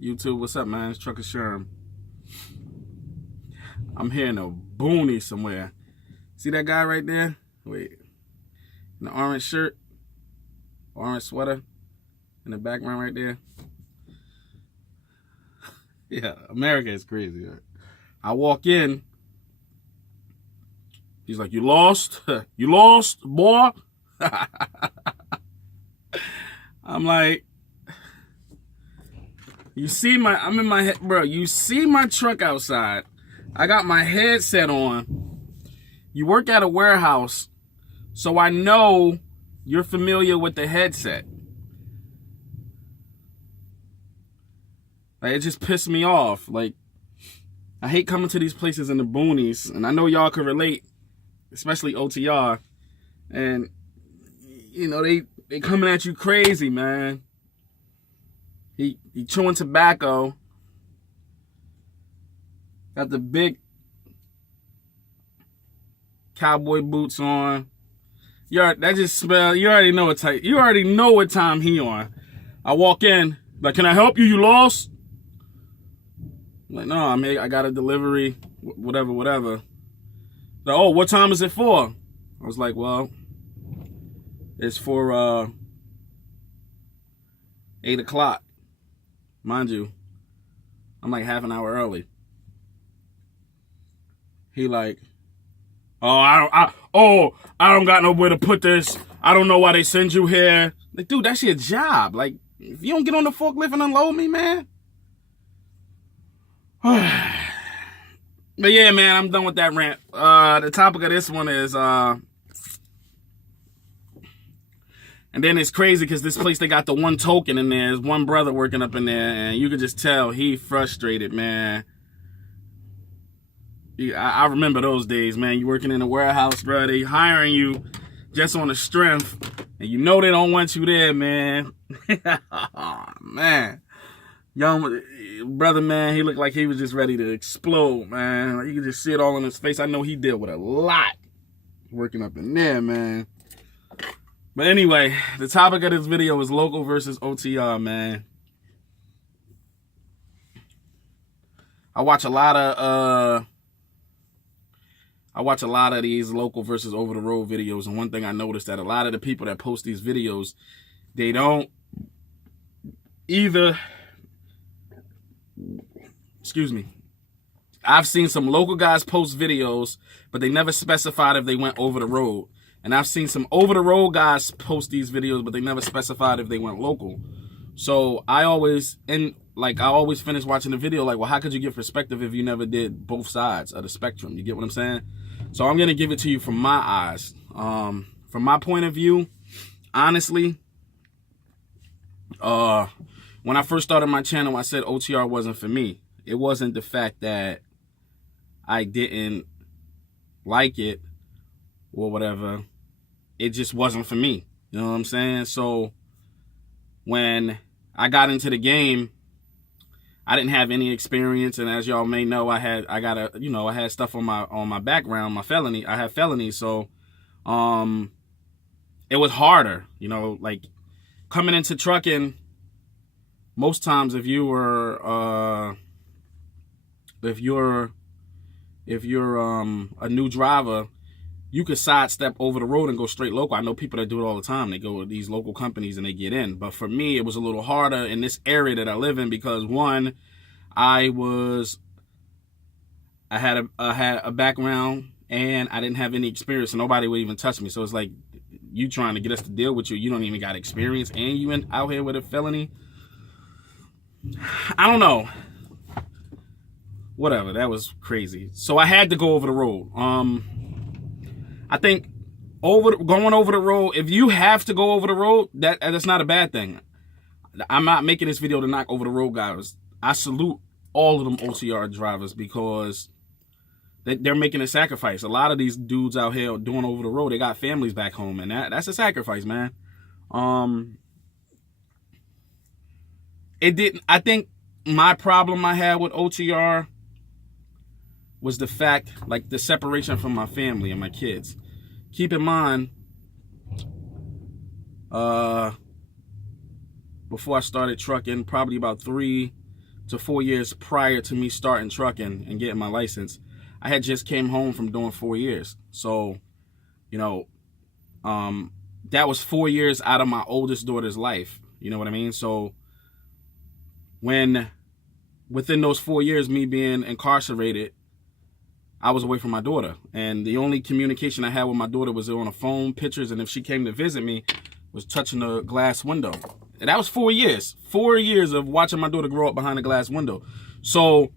YouTube, what's up, man? It's Trucker Sherm. I'm here in a boonies somewhere. See that guy right there? Wait. In the orange shirt, orange sweater, in the background right there. Yeah, America is crazy. Right? I walk in. He's like, "You lost? You lost, boy?" I'm like, I'm in my head, bro. You see my truck outside. I got my headset on. You work at a warehouse, so I know you're familiar with the headset. Like, it just pissed me off. Like, I hate coming to these places in the boonies, and I know y'all can relate, especially OTR. And, you know, they coming at you crazy, man. He chewing tobacco. Got the big cowboy boots on. That just smell. You already know what type. You already know what time he on. I walk in, like, "Can I help you? You lost?" I'm like, "No, I got a delivery, whatever. Like, "Oh, what time is it for?" I was like, "Well, it's for 8 o'clock. Mind you, I'm like half an hour early." He like, I don't got nowhere to put this. I don't know why they send you here." Like, dude, that's your job. Like, if you don't get on the forklift and unload me, man. But yeah, man, I'm done with that rant. The topic of this one is, and then it's crazy because this place, they got the one token in there. There's one brother working up in there, and you could just tell he frustrated, man. I remember those days, man. You working in a warehouse, bro. They hiring you just on the strength, and you know they don't want you there, man. Oh, man. Young brother, man, he looked like he was just ready to explode, man. You could just see it all on his face. I know he dealt with a lot working up in there, man. But anyway, the topic of this video is local versus OTR, man. I watch a lot of these local versus over the road videos, and one thing I noticed that a lot of the people that post these videos, they don't either. Excuse me. I've seen some local guys post videos, but they never specified if they went over the road. And I've seen some over the road guys post these videos, but they never specified if they went local. So I always finish watching the video like, well, how could you get perspective if you never did both sides of the spectrum? You get what I'm saying? So I'm going to give it to you from my eyes. From my point of view, honestly, when I first started my channel, I said OTR wasn't for me. It wasn't the fact that I didn't like it or whatever. It just wasn't for me. You know what I'm saying? So when I got into the game, I didn't have any experience, and as y'all may know, I had stuff on my background, my felony. I have felonies, so it was harder, you know, like coming into trucking. Most times, if you're a new driver, you could sidestep over the road and go straight local. I know people that do it all the time. They go to these local companies and they get in. But for me, it was a little harder in this area that I live in because, one, I had a background and I didn't have any experience, so nobody would even touch me. So it's like, you trying to get us to deal with you. You don't even got experience, and you out here with a felony. I don't know. Whatever, that was crazy. So I had to go over the road. I think going over the road, if you have to go over the road, that's not a bad thing. I'm not making this video to knock over the road guys. I salute all of them OTR drivers because they're making a sacrifice. A lot of these dudes out here doing over the road, they got families back home, and that's a sacrifice, man. I think my problem I had with OTR was the fact, like, the separation from my family and my kids. Keep in mind, before I started trucking, probably about 3 to 4 years prior to me starting trucking and getting my license. I had just came home from doing 4 years. So, you know, that was 4 years out of my oldest daughter's life. You know what I mean? So when within those 4 years, me being incarcerated, I was away from my daughter. And the only communication I had with my daughter was on a phone, pictures, and if she came to visit me, was touching the glass window. And that was 4 years. 4 years of watching my daughter grow up behind a glass window. So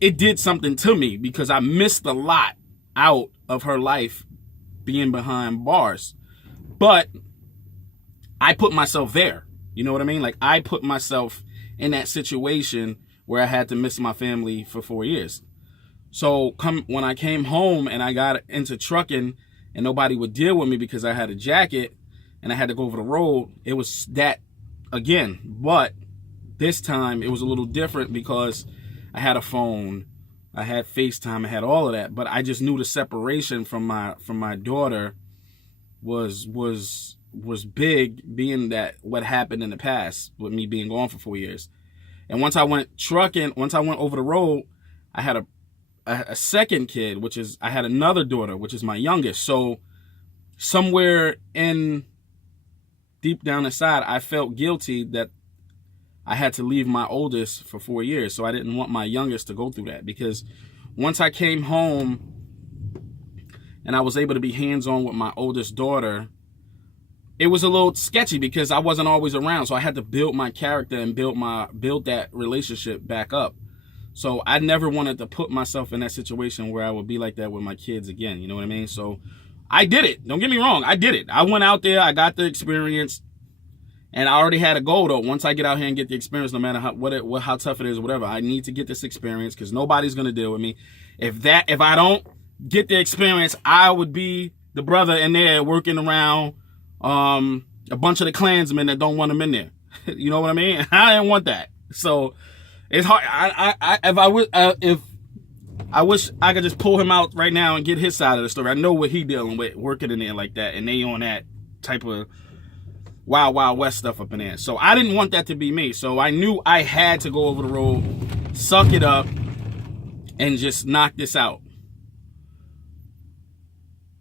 it did something to me because I missed a lot out of her life being behind bars. But I put myself there. You know what I mean? Like, I put myself in that situation where I had to miss my family for 4 years. So when I came home and I got into trucking and nobody would deal with me because I had a jacket and I had to go over the road, it was that again. But this time it was a little different because I had a phone, I had FaceTime, I had all of that. But I just knew the separation from my daughter was big, being that what happened in the past with me being gone for 4 years. And once I went trucking, once I went over the road, I had a second kid, which is, I had another daughter, which is my youngest. So somewhere in deep down inside, I felt guilty that I had to leave my oldest for 4 years. So I didn't want my youngest to go through that, because once I came home and I was able to be hands-on with my oldest daughter, it was a little sketchy because I wasn't always around. So I had to build my character and build that relationship back up. So I never wanted to put myself in that situation where I would be like that with my kids again. You know what I mean? So I did it. Don't get me wrong. I did it. I went out there. I got the experience. And I already had a goal, though. Once I get out here and get the experience, no matter how tough it is or whatever, I need to get this experience because nobody's going to deal with me. If I don't get the experience, I would be the brother in there working around a bunch of the Klansmen that don't want them in there. You know what I mean? I didn't want that. So it's hard. If I wish I could just pull him out right now and get his side of the story. I know what he dealing with working in there like that, and they on that type of Wild Wild West stuff up in there. So I didn't want that to be me. So I knew I had to go over the road, suck it up, and just knock this out.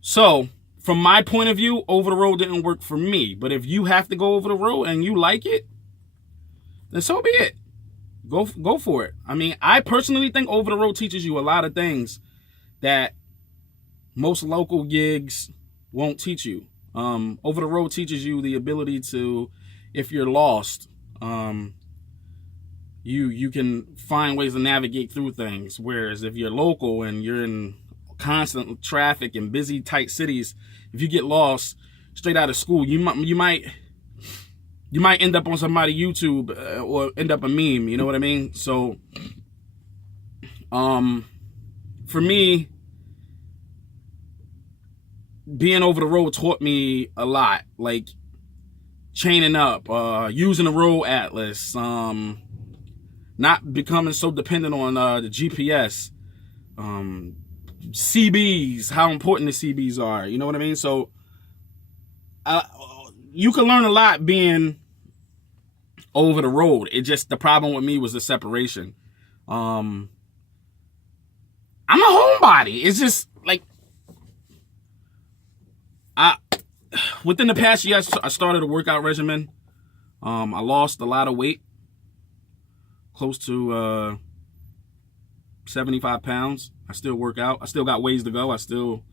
So from my point of view, over the road didn't work for me. But if you have to go over the road and you like it, then so be it. Go for it. I mean, I personally think over the road teaches you a lot of things that most local gigs won't teach you. Over the road teaches you the ability to, if you're lost, you can find ways to navigate through things. Whereas if you're local and you're in constant traffic in busy, tight cities, if you get lost straight out of school, you might end up on somebody's YouTube or end up a meme. You know what I mean? So, for me, being over the road taught me a lot, like chaining up, using the road atlas, not becoming so dependent on the GPS, CBs, how important the CBs are. You know what I mean? So you can learn a lot being over the road. It just, the problem with me was the separation. I'm a homebody. It's just like, within the past year, I started a workout regimen. I lost a lot of weight, close to 75 pounds. I still work out. I still got ways to go. I still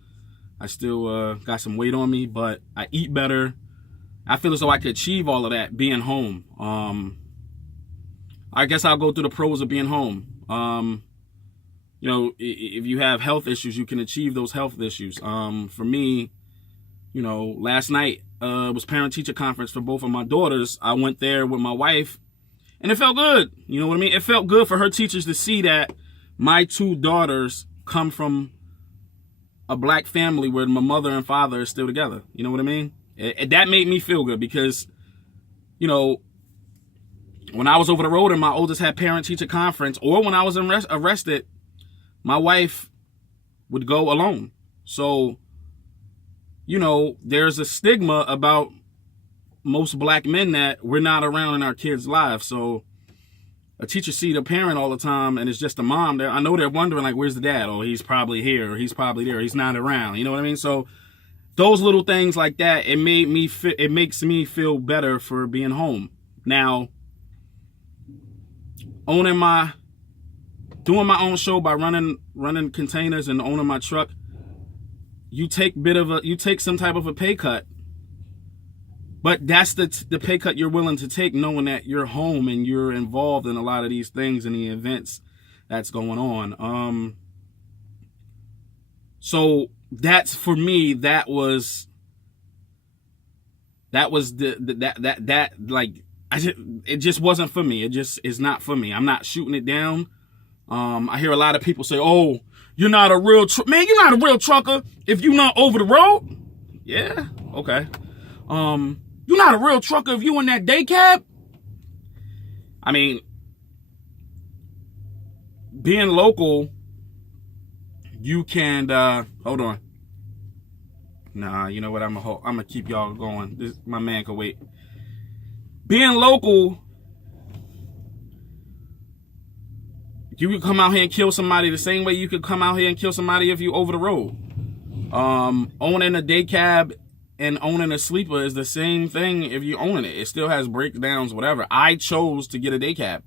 got some weight on me, but I eat better. I feel as though I could achieve all of that being home. I guess I'll go through the pros of being home. You know, if you have health issues, you can achieve those health issues. For me, you know, last night was parent-teacher conference for both of my daughters. I went there with my wife, and it felt good. You know what I mean? It felt good for her teachers to see that my two daughters come from a black family where my mother and father are still together. You know what I mean? That made me feel good because, you know, when I was over the road and my oldest had parent-teacher conference, or when I was arrested, my wife would go alone. So, you know, there's a stigma about most black men that we're not around in our kids' lives. So a teacher see the parent all the time and it's just a mom there, I know they're wondering, like, where's the dad? Oh, he's probably here, or he's probably there, he's not around. You know what I mean? So those little things like that, it makes me feel better for being home. Now, doing my own show by running containers and owning my truck, you take some type of a pay cut. But that's the pay cut you're willing to take, knowing that you're home and you're involved in a lot of these things and the events that's going on. So that's, for me, that was like, it just wasn't for me. It just is not for me. I'm not shooting it down. I hear a lot of people say, "Oh, you're not a real man. You're not a real trucker if you're not over the road." Yeah, okay. You're not a real trucker if you in that day cab. I mean, being local, you can hold on. Nah, you know what? I'm gonna keep y'all going. My man can wait. Being local, you could come out here and kill somebody the same way you could come out here and kill somebody if you over the road. Owning a day cab and owning a sleeper is the same thing if you own it. It still has breakdowns, whatever. I chose to get a day cab.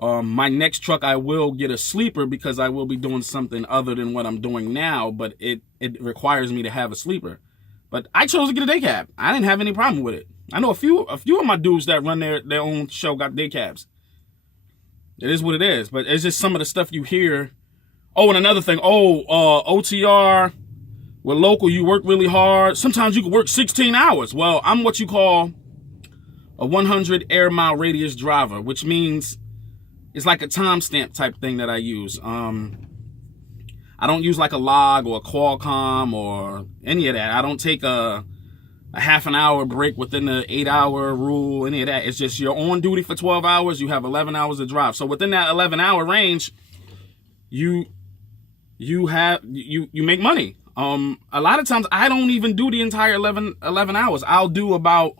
My next truck, I will get a sleeper because I will be doing something other than what I'm doing now, but it requires me to have a sleeper. But I chose to get a day cab. I didn't have any problem with it. I know a few of my dudes that run their own show got day cabs. It is what it is, but it's just some of the stuff you hear. Oh, and another thing. OTR, with local, you work really hard. Sometimes you can work 16 hours. Well, I'm what you call a 100 air mile radius driver, which means it's like a timestamp type thing that I use. I don't use like a log or a Qualcomm or any of that. I don't take a half an hour break within the 8-hour rule, any of that. It's just you're on duty for 12 hours. You have 11 hours to drive. So within that 11-hour range, you make money. A lot of times I don't even do the entire 11 hours. I'll do about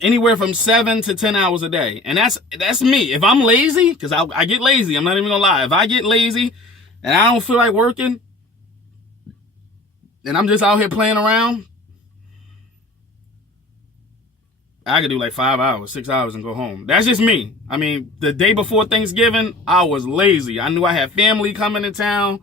anywhere from 7 to 10 hours a day. And that's me. If I'm lazy, because I get lazy, I'm not even gonna lie. If I get lazy and I don't feel like working and I'm just out here playing around, I could do like 5 hours, 6 hours and go home. That's just me. I mean, the day before Thanksgiving, I was lazy. I knew I had family coming to town.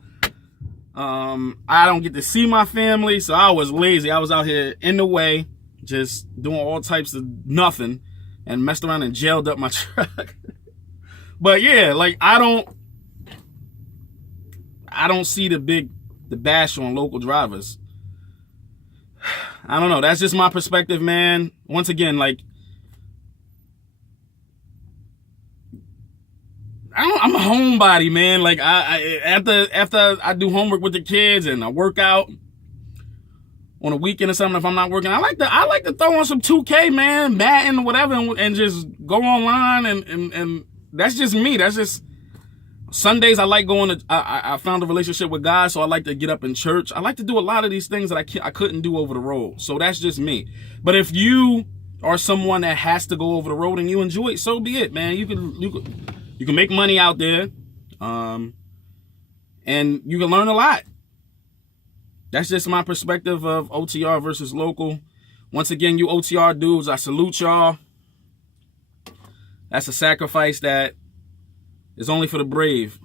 I don't get to see my family, so I was lazy. I was out here in the way, just doing all types of nothing, and messed around and jailed up my truck. But yeah, like I don't see the bash on local drivers. I don't know. That's just my perspective, man. Once again, like, I'm a homebody, man. Like after I do homework with the kids and I work out on a weekend or something, if I'm not working, I like to throw on some 2K, man, Madden or whatever, and just go online and that's just me. That's just Sundays. I like going to. I found a relationship with God, so I like to get up in church. I like to do a lot of these things that I couldn't do over the road. So that's just me. But if you are someone that has to go over the road and you enjoy it, so be it, man. You can make money out there, and you can learn a lot. That's just my perspective of OTR versus local. Once again, you OTR dudes, I salute y'all. That's a sacrifice that is only for the brave.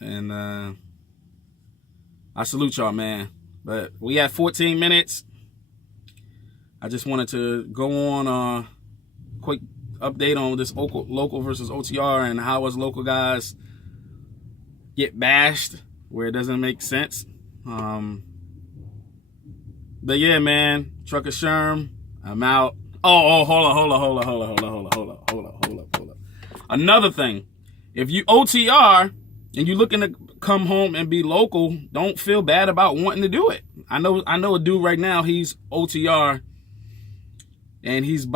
And I salute y'all, man. But we had 14 minutes. I just wanted to go on a quick update on this local versus OTR and how us local guys get bashed where it doesn't make sense. But yeah, man, Trucker Sherm, I'm out. Oh, hold on. Another thing, if you OTR and you looking to come home and be local, don't feel bad about wanting to do it. I know a dude right now, he's OTR and he's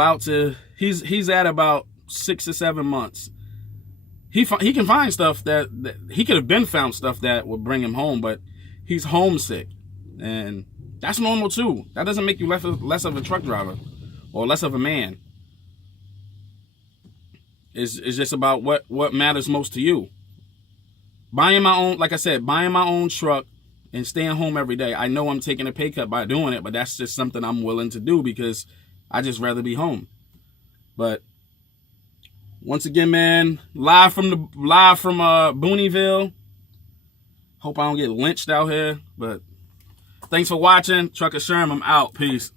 at about 6 or 7 months. He can find stuff that he could have been found stuff that would bring him home, but he's homesick, and that's normal too. That doesn't make you less of a truck driver or less of a man. It's just about what matters most to you. Buying my own, like I said, buying my own truck and staying home every day. I know I'm taking a pay cut by doing it, but that's just something I'm willing to do because I just rather be home. But once again, man, live from Booneyville. Hope I don't get lynched out here. But thanks for watching. Trucker Sherm, I'm out. Peace.